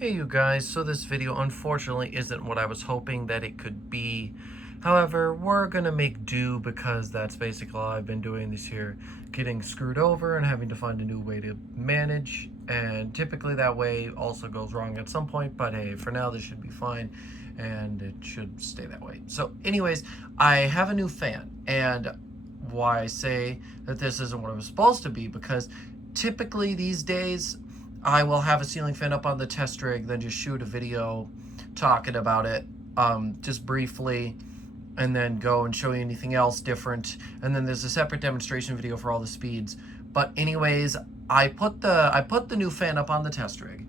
Hey you guys, so this video unfortunately isn't what I was hoping that it could be. However, we're gonna make do because that's basically all I've been doing this year, getting screwed over and having to find a new way to manage, and typically that way also goes wrong at some point, but hey, for now this should be fine and it should stay that way. So anyways, I have a new fan, and why I say that this isn't what it was supposed to be, because typically these days I will have a ceiling fan up on the test rig, then just shoot a video talking about it, just briefly, and then go and show you anything else different. And then there's a separate demonstration video for all the speeds. But anyways, I put the new fan up on the test rig,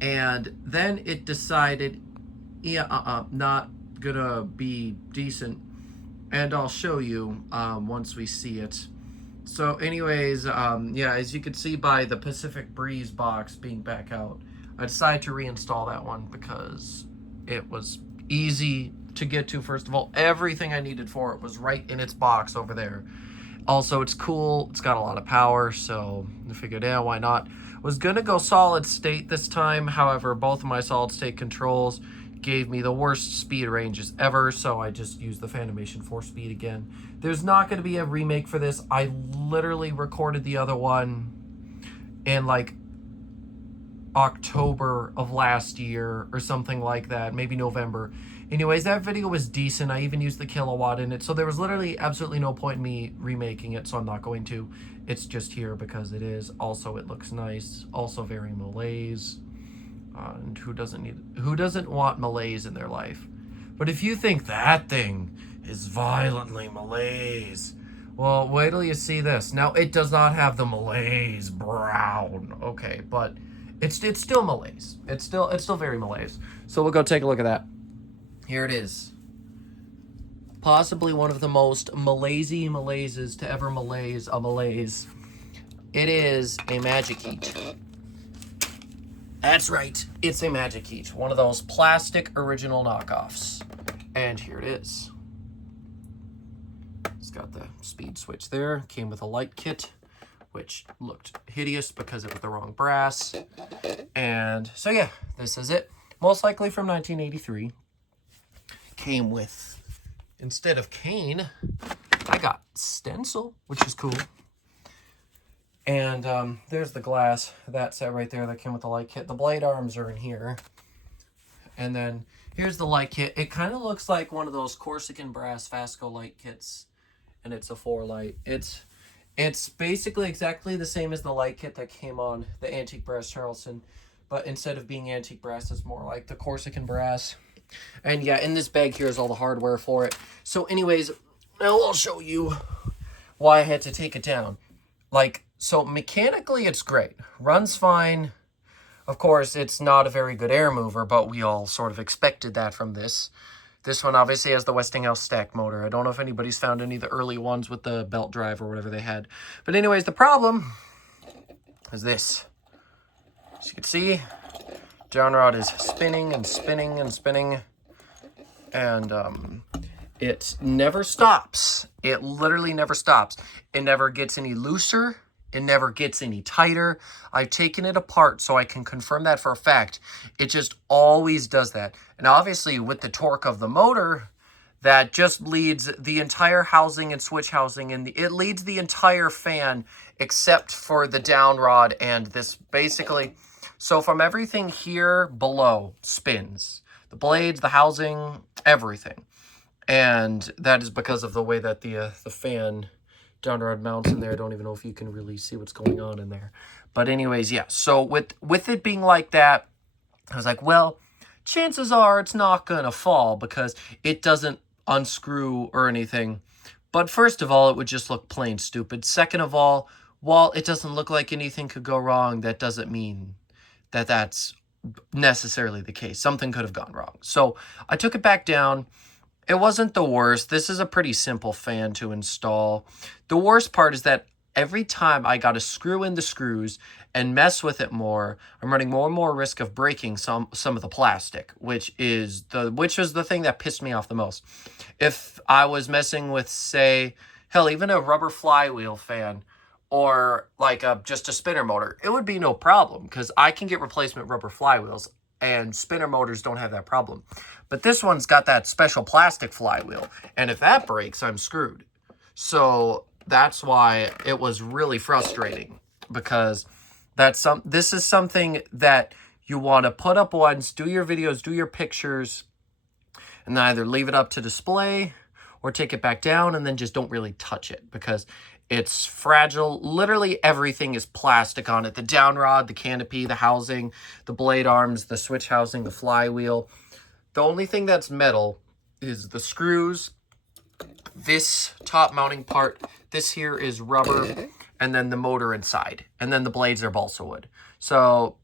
and then it decided, yeah, not gonna be decent. And I'll show you once we see it. So anyways, yeah, as you can see by the Pacific Breeze box being back out, I decided to reinstall that one because it was easy to get to. First of all, everything I needed for it was right in its box over there. Also, it's cool. It's got a lot of power, so I figured, yeah, why not? Was gonna go solid state this time. However, both of my solid state controls gave me the worst speed ranges ever, so I just used the Fanimation 4 speed again. There's not going to be a remake for this. I literally recorded the other one in like October of last year or something like that, maybe November. Anyways, that video was decent. I even used the kilowatt in it, so there was literally absolutely no point in me remaking it, so I'm not going to. It's just here because it is. Also, it looks nice. Also very malaise. And who doesn't want malaise in their life? But if you think that thing is violently malaise, well, wait till you see this. Now, it does not have the malaise brown, okay, but it's still malaise. It's still very malaise. So we'll go take a look at that. Here it is. Possibly one of the most malaisey malaises to ever malaise a malaise. It is a Magic-Heat. That's right, it's a Magic-Heat, one of those plastic original knockoffs. And here it is. It's got the speed switch there, came with a light kit, which looked hideous because it was the wrong brass. And so yeah, this is it. Most likely from 1983. Came with, instead of cane, I got stencil, which is cool. And there's the glass, that set right there that came with the light kit. The blade arms are in here. And then here's the light kit. It kind of looks like one of those Corsican brass Fasco light kits. And it's a 4 light. It's basically exactly the same as the light kit that came on the Antique Brass Charleston. But instead of being antique brass, it's more like the Corsican brass. And yeah, in this bag here is all the hardware for it. So anyways, now I'll show you why I had to take it down. Like, so mechanically it's great. Runs fine. Of course, it's not a very good air mover, but we all sort of expected that from this. This one obviously has the Westinghouse stack motor. I don't know if anybody's found any of the early ones with the belt drive or whatever they had. But anyways, the problem is this. As you can see, down rod is spinning and spinning and spinning. And it never stops. It literally never stops. It never gets any looser. It never gets any tighter. I've taken it apart so I can confirm that for a fact. It just always does that. And obviously with the torque of the motor, that just leads the entire housing and switch housing, and it leads the entire fan except for the down rod and this basically. So from everything here below spins. The blades, the housing, everything. And that is because of the way that the fan down rod mounts in there. I don't even know if you can really see what's going on in there. But anyways, yeah. So with it being like that, I was like, well, chances are it's not going to fall because it doesn't unscrew or anything. But first of all, it would just look plain stupid. Second of all, while it doesn't look like anything could go wrong, that doesn't mean that that's necessarily the case. Something could have gone wrong. So I took it back down. It wasn't the worst. This is a pretty simple fan to install. The worst part is that every time I got to screw in the screws and mess with it more, I'm running more and more risk of breaking some of the plastic, which was the thing that pissed me off the most. If I was messing with, say, hell, even a rubber flywheel fan, or like just a spinner motor, it would be no problem because I can get replacement rubber flywheels. and spinner motors don't have that problem. But this one's got that special plastic flywheel, and if that breaks, I'm screwed. So that's why it was really frustrating, because this is something that you want to put up once, do your videos, do your pictures, and then either leave it up to display or take it back down and then just don't really touch it, because it's fragile. Literally everything is plastic on it. The down rod, the canopy, the housing, the blade arms, the switch housing, the flywheel. The only thing that's metal is the screws, this top mounting part. This here is rubber, and then the motor inside. And then the blades are balsa wood. So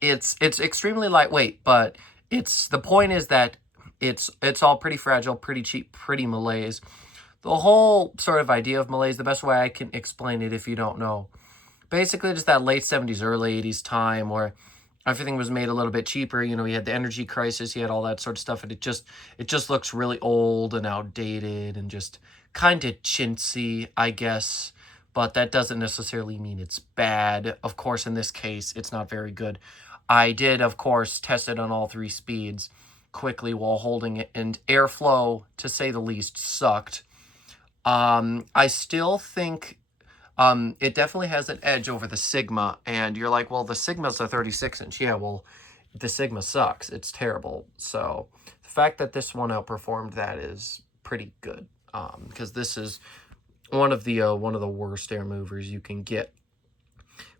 it's extremely lightweight, but the point is that it's all pretty fragile, pretty cheap, pretty malaise. The whole sort of idea of malaise, the best way I can explain it if you don't know, basically just that late 70s, early 80s time where everything was made a little bit cheaper. You know, you had the energy crisis, you had all that sort of stuff, and it just looks really old and outdated and just kind of chintzy, I guess. But that doesn't necessarily mean it's bad. Of course, in this case, it's not very good. I did, of course, test it on all 3 speeds quickly while holding it, and airflow, to say the least, sucked. I still think it definitely has an edge over the Sigma, and you're like, well, the Sigma's a 36-inch. Yeah, well, the Sigma sucks. It's terrible. So the fact that this one outperformed that is pretty good, because this is one of the worst air movers you can get.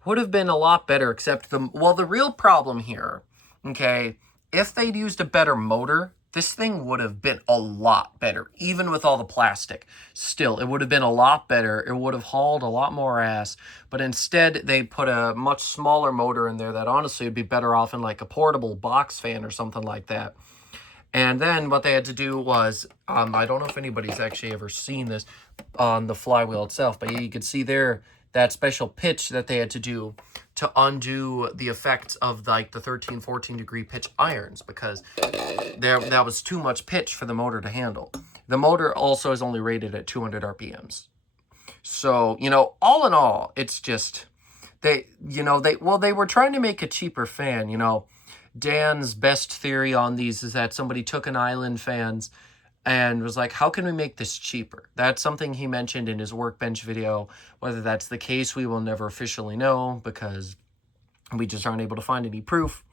Would have been a lot better, except the real problem here, okay, if they'd used a better motor, this thing would have been a lot better, even with all the plastic. Still, it would have been a lot better. It would have hauled a lot more ass. But instead, they put a much smaller motor in there that honestly would be better off in like a portable box fan or something like that. And then what they had to do was, I don't know if anybody's actually ever seen this on the flywheel itself, but you could see there that special pitch that they had to do to undo the effects of like the 13, 14 degree pitch irons, because that was too much pitch for the motor to handle. The motor also is only rated at 200 RPMs. So, you know, all in all, it's just, they were trying to make a cheaper fan. You know, Dan's best theory on these is that somebody took an Island fans and was like, how can we make this cheaper? That's something he mentioned in his workbench video. Whether that's the case, we will never officially know, because we just aren't able to find any proof.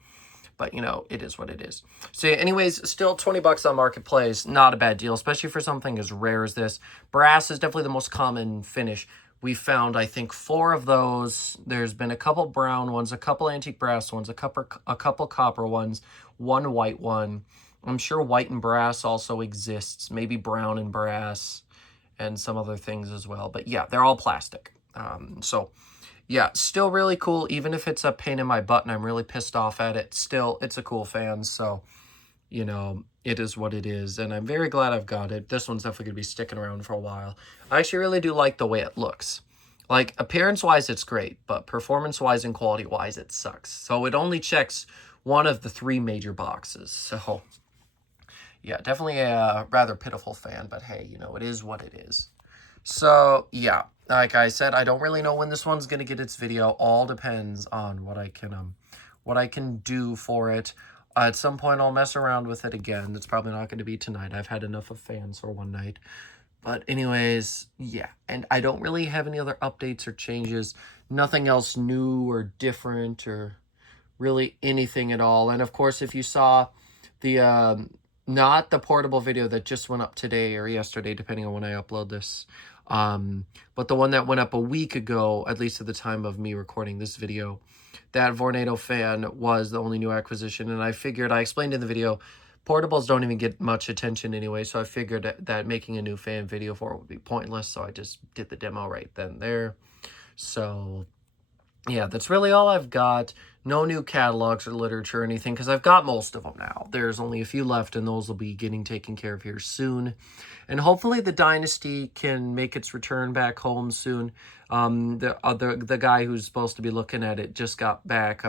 But, you know, it is what it is. So anyways, still 20 bucks on Marketplace. Not a bad deal, especially for something as rare as this. Brass is definitely the most common finish. We found, I think, 4 of those. There's been a couple brown ones, a couple antique brass ones, a couple copper ones, 1 white one. I'm sure white and brass also exists, maybe brown and brass, and some other things as well. But yeah, they're all plastic. So yeah, still really cool, even if it's a pain in my butt and I'm really pissed off at it. Still, it's a cool fan, so, you know, it is what it is, and I'm very glad I've got it. This one's definitely going to be sticking around for a while. I actually really do like the way it looks. Like, appearance-wise, it's great, but performance-wise and quality-wise, it sucks. So it only checks one of the 3 major boxes, so yeah, definitely a rather pitiful fan, but hey, you know, it is what it is. So, yeah, like I said, I don't really know when this one's going to get its video. All depends on what I can do for it. At some point, I'll mess around with it again. It's probably not going to be tonight. I've had enough of fans for one night. But anyways, yeah, and I don't really have any other updates or changes. Nothing else new or different or really anything at all. And, of course, if you saw the not the portable video that just went up today or yesterday, depending on when I upload this, but the one that went up a week ago, at least at the time of me recording this video, that Vornado fan was the only new acquisition. And I explained in the video, portables don't even get much attention anyway, so I figured that making a new fan video for it would be pointless, so I just did the demo right then and there. So yeah, that's really all I've got. No new catalogs or literature or anything, because I've got most of them now. There's only a few left, and those will be getting taken care of here soon. And hopefully the Dynasty can make its return back home soon. The guy who's supposed to be looking at it just got back.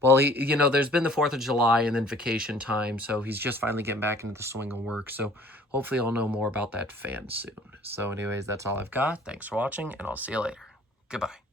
Well, there's been the 4th of July and then vacation time, so he's just finally getting back into the swing of work. So hopefully I'll know more about that fan soon. So anyways, that's all I've got. Thanks for watching, and I'll see you later. Goodbye.